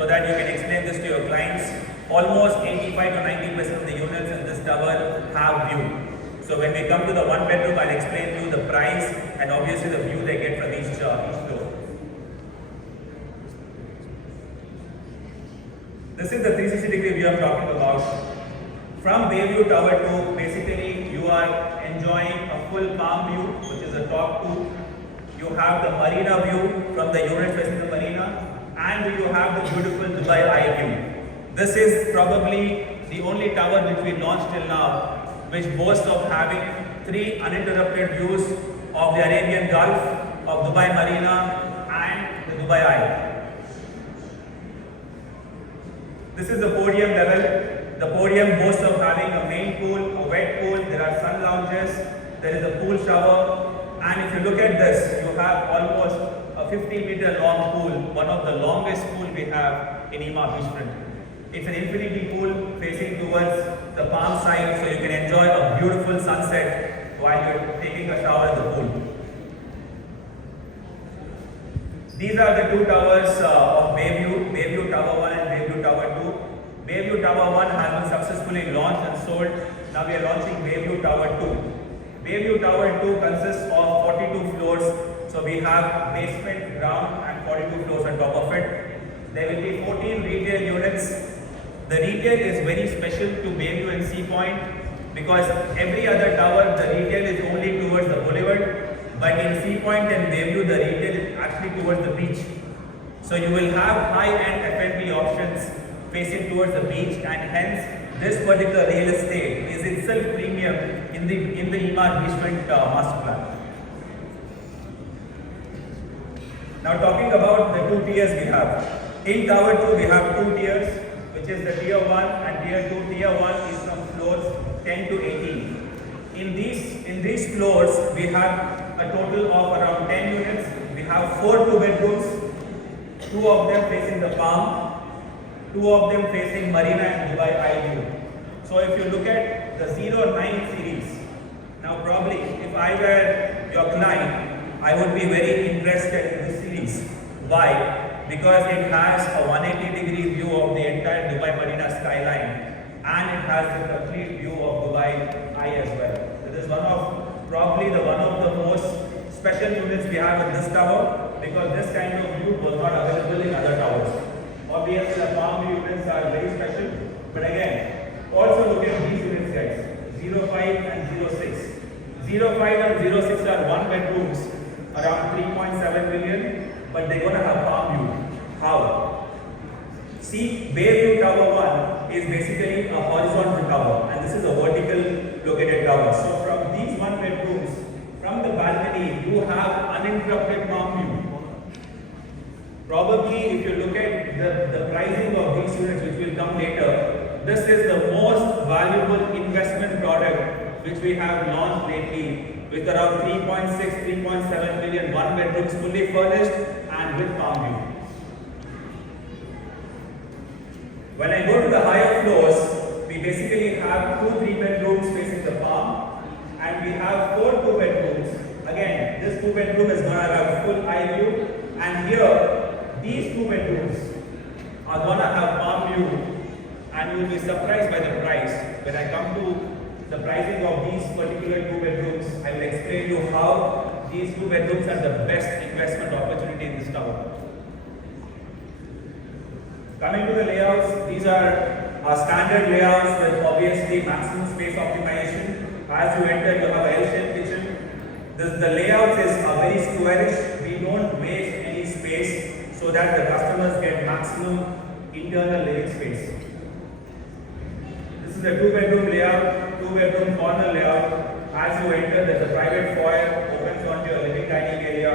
so that you can explain this to your clients. Almost 85 to 90% of the units in this tower have view. So when we come to the one bedroom, I'll explain to you the price and obviously the view they get from each floor. This is the 360-degree view I'm talking about. From Bayview Tower 2, basically you are enjoying a full palm view, which is the top two. You have the marina view from the unit facing the marina, and you have the beautiful Dubai Eye view. This is probably the only tower which we launched till now, which boasts of having 3 uninterrupted views of the Arabian Gulf, of Dubai Marina, and the Dubai Eye. This is the podium level. The podium boasts of having a main pool, a wet pool, there are sun lounges, there is a pool shower, and if you look at this, you have almost a 50-meter long pool, one of the longest pool we have in Emaar Beachfront. It's an infinity pool facing towards the palm side, so you can enjoy a beautiful sunset while you're taking a shower in the pool. These are the two towers of Bayview, Bayview Tower 1 and Bayview Tower 2. Bayview Tower 1 has been successfully launched and sold. Now we are launching Bayview Tower 2. Bayview Tower 2 consists of 42 floors. So we have basement, ground and 42 floors on top of it. There will be 14 retail units. The retail is very special to Bayview and Sea Point because every other tower, the retail is only towards the boulevard. But in Sea Point and Bayview, the retail is actually towards the beach. So you will have high-end F&B options facing towards the beach, and hence this particular real estate is itself premium in the Emaar Beachfront master plan. Now talking about the 2 tiers we have. In Tower 2 we have 2 tiers, which is the Tier 1 and Tier 2. Tier 1 is from floors 10 to 18. In these floors we have a total of around 10 units. We have 4 2-bedrooms, 2 of them facing the palm, 2 of them facing Marina and Dubai Eye view. So if you look at the 09 series, now probably if I were your client, I would be very interested in this series. Why? Because it has a 180-degree view of the entire Dubai Marina skyline, and it has a complete view of Dubai Eye as well. This is one of the most special units we have in this tower, because this kind of view was not available in other towers. Obviously the palm view units are very special, but again, also look at these units guys, 05 and 06. 05 and 06 are 1-bedrooms, around 3.7 million, but they're going to have palm view. How? See, Bayview Tower 1 is basically a horizontal tower, and this is a vertical located tower. So from these 1-bedrooms, from the balcony, you have uninterrupted palm view. Probably if you look at the pricing of these units, which will come later, this is the most valuable investment product which we have launched lately, with around 3.6, 3.7 million 1-bedrooms fully furnished and with palm view. When I go to the higher floors, we basically have 2 3-bedrooms facing the palm, and we have 4 2-bedrooms. Again, this 2-bedroom is going to have full eye view, and here these 2 bedrooms are going to have palm view, and you will be surprised by the price. When I come to the pricing of these particular 2 bedrooms, I will explain you how these 2 bedrooms are the best investment opportunity in this tower. Coming to the layouts, these are our standard layouts with obviously maximum space optimization. As you enter, you have a L-shaped kitchen. The layouts are very squarish. We don't waste any space, so that the customers get maximum internal living space. This is a 2-bedroom layout, 2-bedroom corner layout. As you enter, there's a private foyer, opens onto your living dining area,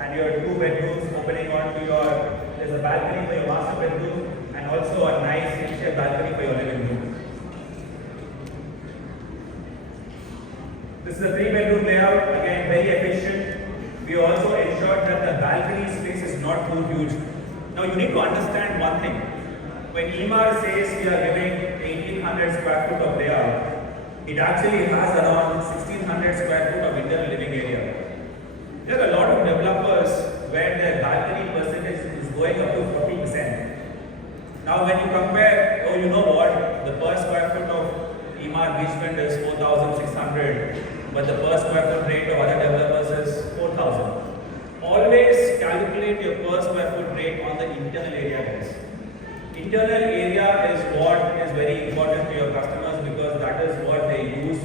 and your 2 bedrooms opening onto there's a balcony for your master bedroom, and also a nice L-shaped balcony for your living room. This is a 3-bedroom layout, again very efficient. We also ensured that the balcony space is not too huge. Now you need to understand one thing. When Emaar says we are giving 1800 square foot of layout, it actually has around 1600 square foot of internal living area. There are a lot of developers where their balcony percentage is going up to 40%. Now when you compare, oh you know what, the per square foot of Emaar Beachfront is 4,600, but the per square foot rate of other developers is 4,000. Always calculate your per square foot rate on the internal area guys. Internal area is what is very important to your customers because that is what they use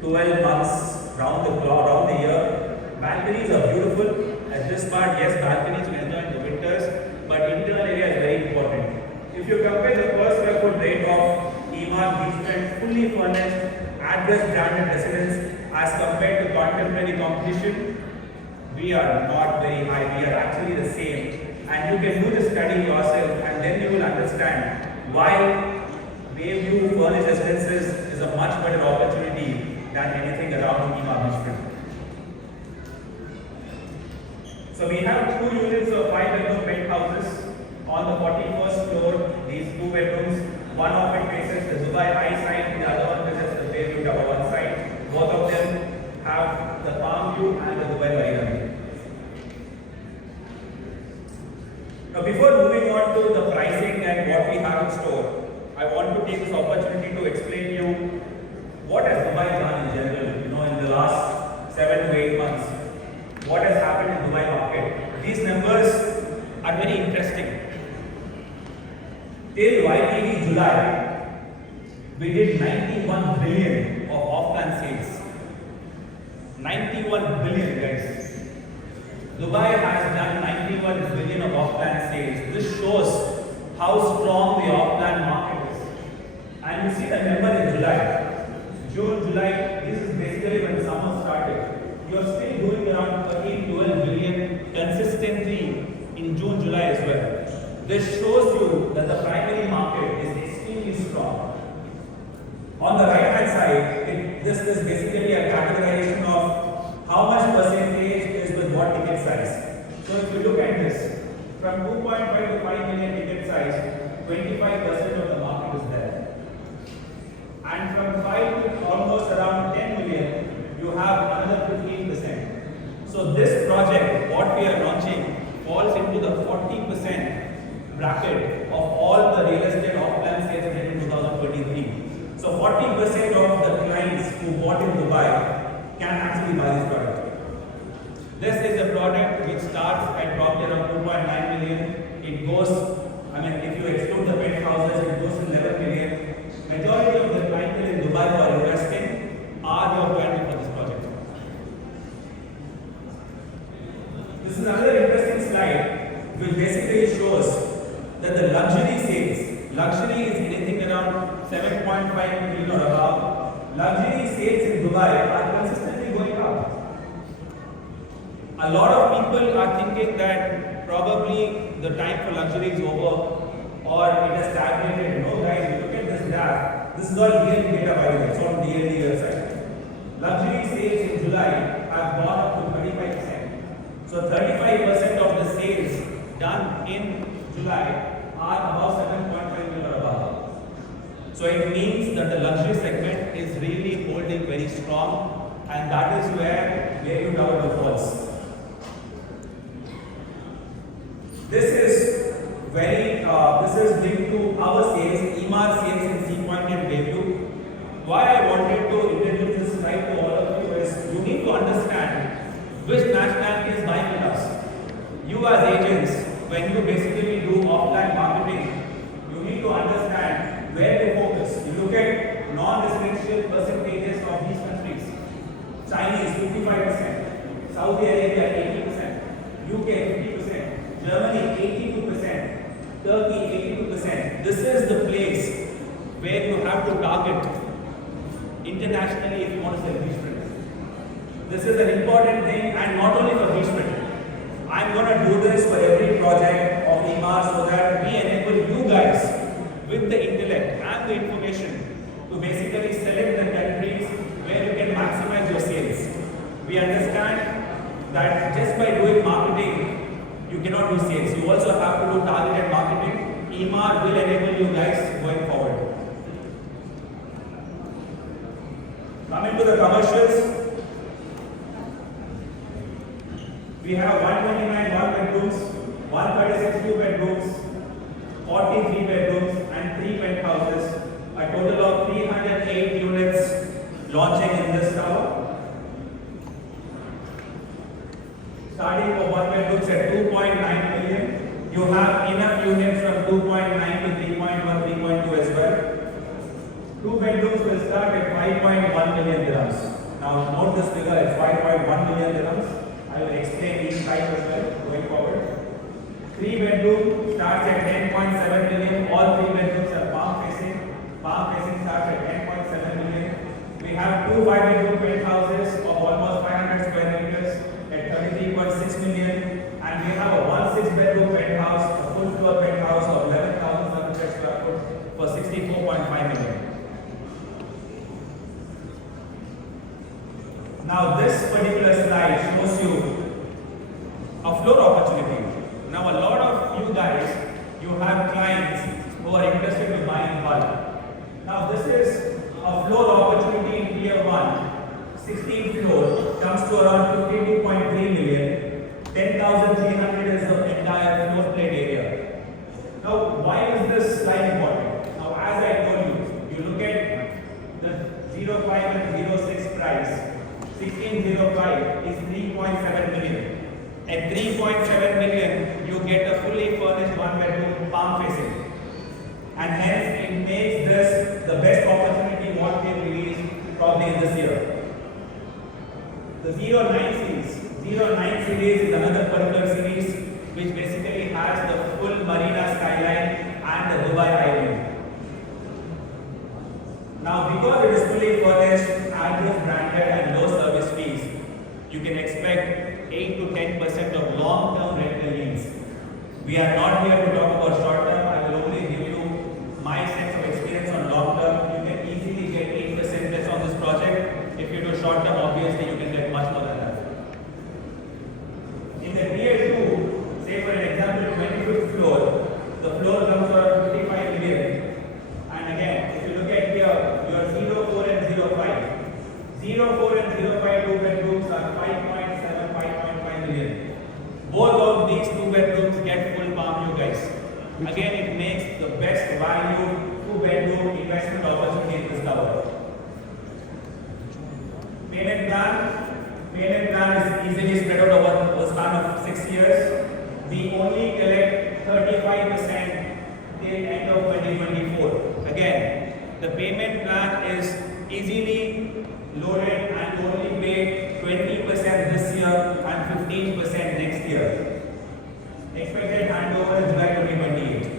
12 months round the clock, round the year. Balconies are beautiful. At this part, yes, balconies we enjoy in the winters, but internal area is very important. If you compare the per square foot rate of Emaar Beachfront fully furnished address branded residence as compared to contemporary competition, we are not very high. We are actually the same. And you can do the study yourself and then you will understand why Bayview furnished residences is a much better opportunity than anything around Emaar Beachfront. So we have 2 units of 5-bedroom penthouses on the 41st floor. These 2 bedrooms, one of it faces the Dubai High side, the other one faces the Bayview Tower 1 side. Both of them have the Palm View and the Dubai Marina View. Now before moving on to the pricing and what we have in store, I want to take this opportunity to explain to you what has Dubai done in general, in the last 7 to 8 months. What has happened in Dubai market. These numbers are very interesting. Till YTD July, we did 91 billion of off-plan sales. 91 billion guys. Dubai has done 91 billion of off-plan sales. This shows how strong the off-plan market is. And you see the number in July. June, July, this is basically when summer started. You are still doing around 13-12 billion consistently in June, July as well. This shows you that the primary market is extremely strong. On the right hand side, this is basically a categorization of how much percentage is with what ticket size. So if you look at this, from 2.5 to 5 million ticket size, 25% of the market is there. And from 5 to almost around 10 million, you have another 15%. So this project, what we are launching, falls into the 40% bracket of all the real estate off-plan sales in 2023. So 40% of the clients who bought in Dubai can actually buy this product. This is a product which starts at probably around 2.9 million. It goes, if you exclude the penthouses, it goes to 11 million. Majority of the clientele in Dubai who are investing are your clientele for this project. This is another interesting slide which basically shows that the luxury sales, luxury is anything around 7.5 million or above. Luxury sales in Dubai are consistently going up. A lot of people are thinking that probably the time for luxury is over or it has stagnated. No guys, look at this graph. This is all real data by the way, it's on DLD website. Luxury sales in July have gone up to 35%. So 35% of the sales done in July are above 7.5 million or above. So it means that the luxury segment is really holding very strong, and that is where Bayview Tower falls. This is linked to our sales, Emaar sales in Sea Point and Bayview. Why I wanted to introduce this slide to all of you is you need to understand which nationality is buying with us. You as agents, when you basically do offline marketing, you need to understand where to focus. You look at non-residential percentages of these countries. Chinese 55%, Saudi Arabia 80%, UK 50%, Germany 82%, Turkey 82%. This is the place where you have to target internationally if you want to sell beachfront. This is an important thing, and not only for beachfront. I'm going to do this for every project of Emaar so that we enable you guys with the intellect and the information to basically select the countries where you can maximize your sales. We understand that just by doing marketing, you cannot do sales. You also have to do targeted marketing. Emaar will enable you guys going forward. Coming to the commercials, we have 129 one bedrooms, 136 two bedrooms, 43 bedrooms, penthouses, a total of 308 units launching in this tower. Starting for one bedrooms at 2.9 million. You have enough units from 2.9 to 3.1, 3.2 as well. Two bedrooms will start at 5.1 million dirhams. Now note this figure at 5.1 million dirhams. I will explain each type as well going forward. Three bedroom starts at 10.7 million. All three bedrooms are palm facing. Palm facing starts at 10.7 million. We have two 5-bedroom penthouses of almost 500 square meters at 33.6 million. And we have a 1 6-bedroom penthouse, a full floor penthouse of 11,700 square foot for 64.5 million. Now this particular slide shows you a floor opportunity. Now a lot of you guys, you have clients who are interested to buy in bulk. Now this is a floor opportunity in tier 1, 16th floor, comes to around 52.3 million. 10,300 is the entire floor plate area. Now why is this slide important? Now as I told you, you look at the 05 and 06 price. 1605 is 3.7 million. At 3.7 million, you get a fully furnished 1-bedroom palm facing. And hence, it makes this the best opportunity what we released probably in this year. The 09 series. 09 series is another particular series which basically has the full marina skyline and the Dubai Island. Now, because it is fully furnished, Altos branded and low service fees, you can expect 8 to 10% of long-term rental yields. We are not here to talk about short-term. I will only give you my sense of experience on long-term. You can easily get 8% less on this project. If you do short-term, obviously you can get much more than that. In the tier 2, say for an example, 25th floor, the floor comes around 55 million. And again, if you look at here, your 04 and 05. 04 and 05 two bedrooms are 5.7, 5.5 million. Both of these two bedrooms get full palm, you guys. Again, it makes the best value two-bedroom investment opportunity in this tower. Payment plan is easily spread out over the span of 6 years. We only collect 35% till end of 2024. Again, the payment plan is easily loaded and only pay 20% this year and 15% next year. Expected handover is July 2028.